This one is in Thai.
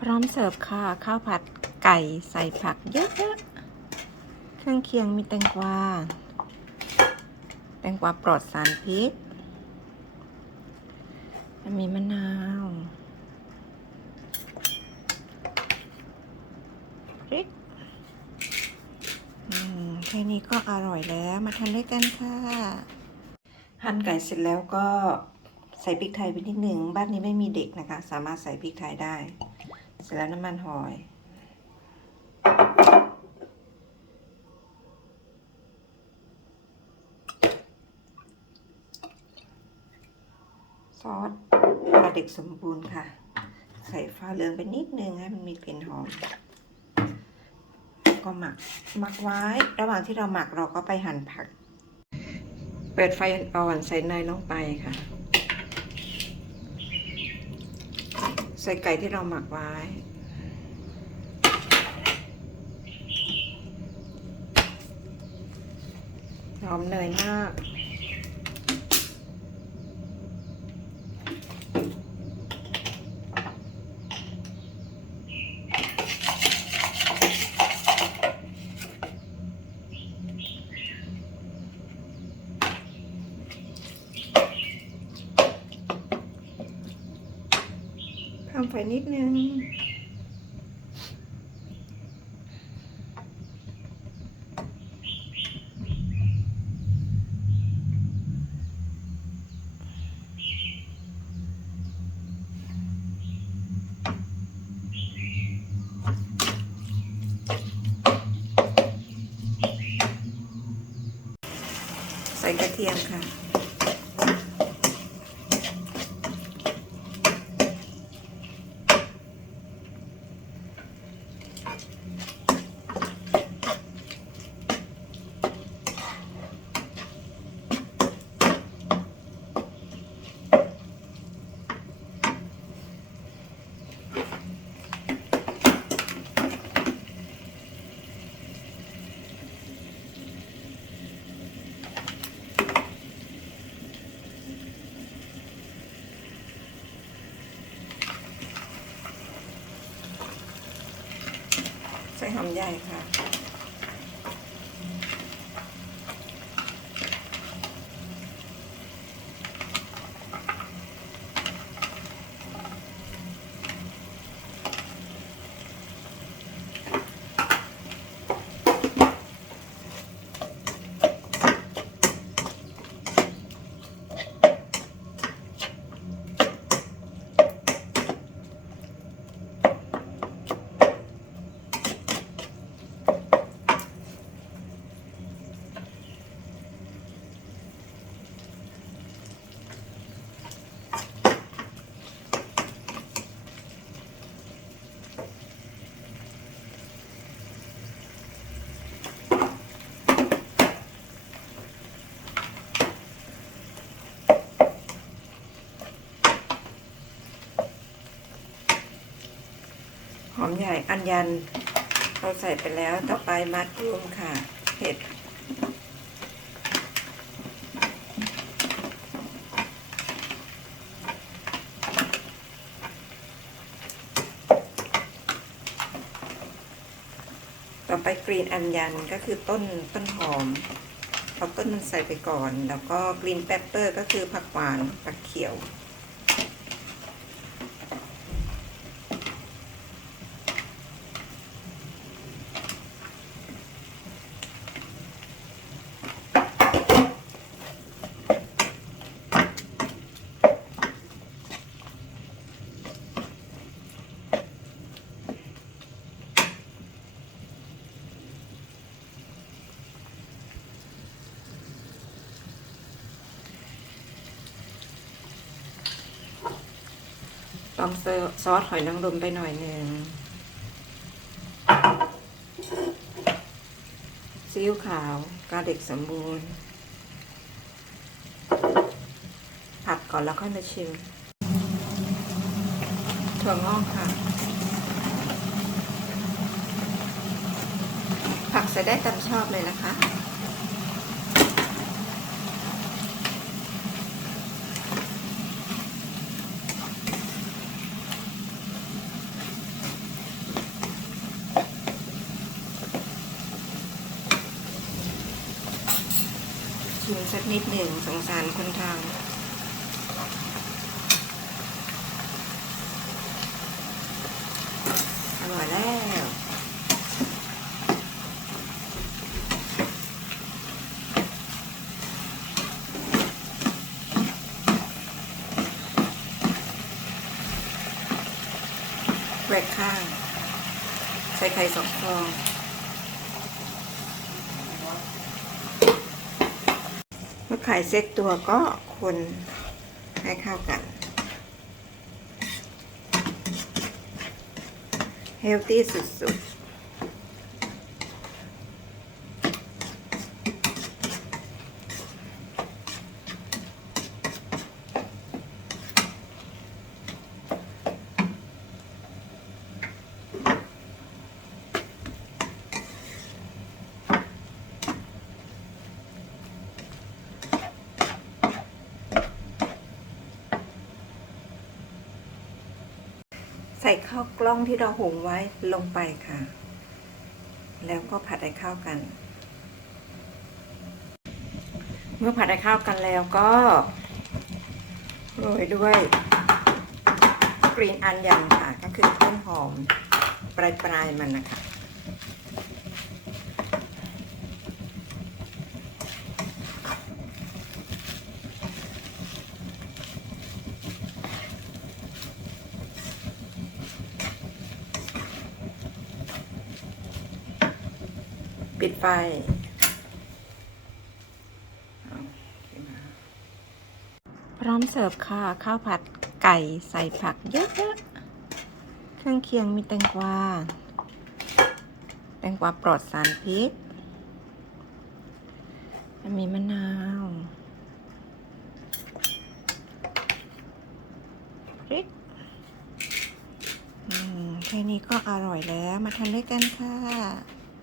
พร้อมเสิร์ฟค่ะ ข้าวผัดไก่ใส่ผักเยอะๆเครื่องเคียงมีแตงกวา แตงกวาปลอดสารพิษ มีมะนาว พริกแค่นี้ก็อร่อยแล้วมาทานด้วยกันค่ะ หั่นไก่เสร็จแล้วก็ใส่พริกไทยไปนิดหนึ่ง บ้านนี้ไม่มีเด็กนะคะ สามารถใส่พริกไทยได้ เสร็จแล้วน้ำมันหอย ซอสปลาเด็กสมบูรณ์ค่ะ ใส่ฟ้าเหลืองไปนิดนึงให้มันมีกลิ่นหอม ก็หมักหมักไว้ ระหว่างที่เราหมักเราก็ไปหั่นผัก เปิดไฟอ่อนๆใส่เนยลงไปค่ะ ใส่ไก่ที่เราหมักไว้ หอมเนยมาก เพิ่มไฟนิดนึงใส่กระเทียมค่ะ ใช่หอมใหญ่ค่ะ อมใหญ่อันยันเราใส่ไปแล้วต่อไปมัดรูมค่ะเผ็ดต่อไปกรีนอันยันก็คือต้นต้นหอมเอาต้นมันใส่ไปก่อน แล้วก็กรีนแปปเปอร์ก็คือผักหวานผักเขียว ลองซอสหอยนางรมไปหน่อยหนึ่งซีอิ๊วขาวกาเด็กสมบูรณ์ ผัดก่อนแล้วค่อยมาชิม ถั่วงอกค่ะ ผักใส่ได้ตามชอบเลยนะคะ ชิมสักนิดหนึ่งสงสารคนทำอร่อยแล้วแหวกข้าง ใส่ไข่สองฟองเมื่อไข่เซ็ตตัวก็คนให้เข้ากันเฮลตี้สุดๆ ใส่ข้าวกล้องที่เราหุงไว้ลงไปค่ะ แล้วก็ผัดให้เข้ากัน เมื่อผัดให้เข้ากันแล้วก็โรยด้วยกรีนอันยันค่ะ ก็คือต้นหอมปลายปลายๆมันนะคะ ปิดไฟพร้อมเสิร์ฟค่ะ ข้าวผัดไก่ใส่ผักเยอะๆเครื่องเคียงมีแตงกวา แตงกวาปลอดสารพิษ มีมะนาว พริกแค่นี้ก็อร่อยแล้ว มาทานด้วยกันค่ะ